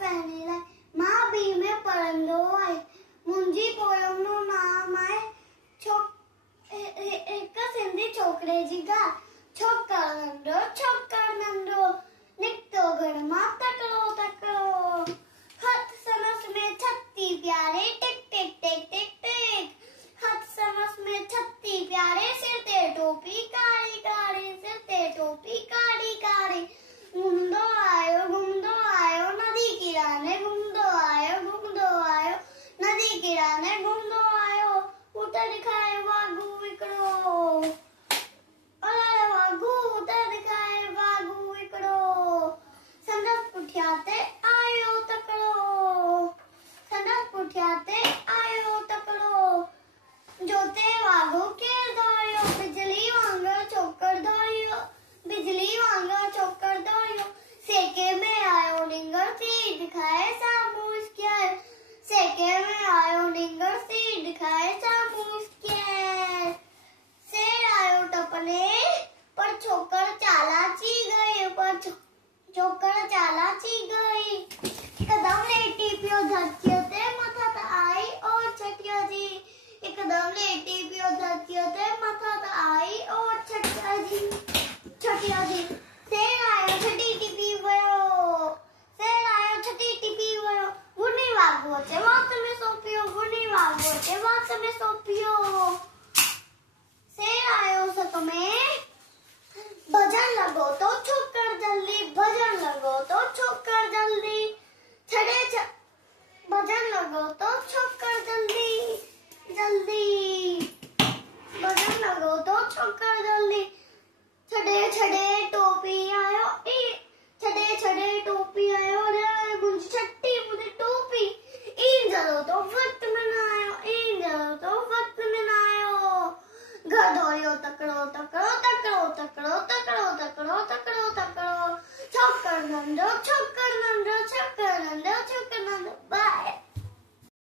फैनी लाइ मां बी में पढ़ंदो आहे मुंहिंजी पोयम जो नाम आहे हिक सिंधी छोकिरे जी ॻाल्हि छोकर नंढो निकितो घर मां तकड़ो हथ संदसि में 36 प्यारे टिक टिक टिक टिक टिक हथ संदसि में 36 प्यारे सिर ते टोपी कारी सिर ते टोपी कारी घुमंदो आयो नदी किनारे घुमंदो आयो नदी किनारे घुमंदो आयो ऊट दिखाए वाघू हिकिड़ो संदसि पुठियां ते आयो तकड़ो जोते वाघो केर दौड़ियो बिजली वांगुरु चोकर दौड़ियो सेके में आयो निंगर तीर दिखाए साम्हूं इसके सेके में आयो निंगर तीर दिखाए साम्हूं इसके शेर आयो टपने पर छोकर चालाची गई एकदम लेटी पियो धरतीअ ते मथां त आई और छटिया जी एकदम लेटी पियो धरतीअ ते मथां त आई और छटिया जी शेर आयो छटी टिपी वियो गुनी वाघो अचे वात में सोपियो शेर आयो सत में भजन लगो तो छोकर जल्दी भजन लगो तो छोकर जल्दी भजन लगो तो छोकर जल्दी भजन लगो तो छोकर जल्दी छड़े टोपी आयो रे मुंहिंजी छटी मुझे टोपी इन जलो तो वक्त में न आयो घर धोयो तकड़ो छोकर नंढो